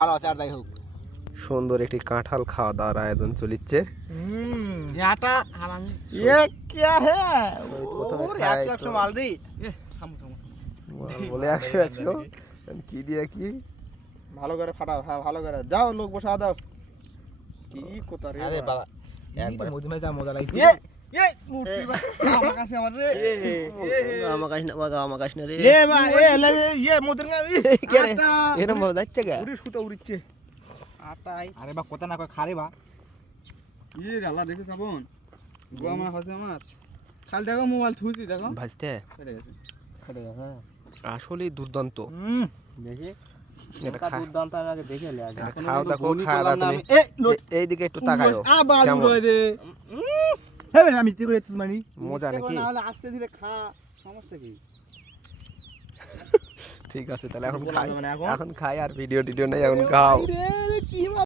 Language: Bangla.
ভালো আছে আর যাই হোক। সুন্দর একটি কাঁঠাল খাওয়া দাওয়ার আয়োজন চলিচ্ছে। আটা আর আমি ये क्या है প্রথমে और খাই 100 তো। माल दी থামো থামো। বলে 100 কি দিয়ে কি ভালো করে ফাটাও, হ্যাঁ ভালো করে যাও, লোক বসা দাও। কি কোতা রে আরে বাবা। বাবা একবার মধুমে যা মজা লাগছে। এ মূর্তি বা আমার কাছে আমার রে আমার কাছে না বাবা, আমার কাছে না রে। এ বা এ মোদের না এরকম ভাবে যাচ্ছে গা। উড়ি সুতা উড়িচ্ছে আটাই। আরে বা কথা না কয় খারে বা। ই গালা দেখো সাবন গো আমার হাসে আমার খাল দেখো মোবাইল থুইছি দেখো ভাজতে কেটে গেছে। খারে গেছে। আসলেই দুর্দান্ত। দেখি এটা এটা খা- দুর্দান্ত আমি আগে দেখে এলে আগে। এটা খাও দেখো, খাওয়া দাও তুমি। এ লোক এইদিকে একটু তাকায়ও। আবার কেমন? উড়ে রে হে আমি ইচ্ছে করে তুই মানি মজা নাকি? না হলে আস্তে ধীরে খা, সমস্যা কি? ঠিক আছে তাহলে এখন বলা খাই, যাবে না এখন? এখন খাই আর ভিডিও টিডিও নেই, এখন খাও। রে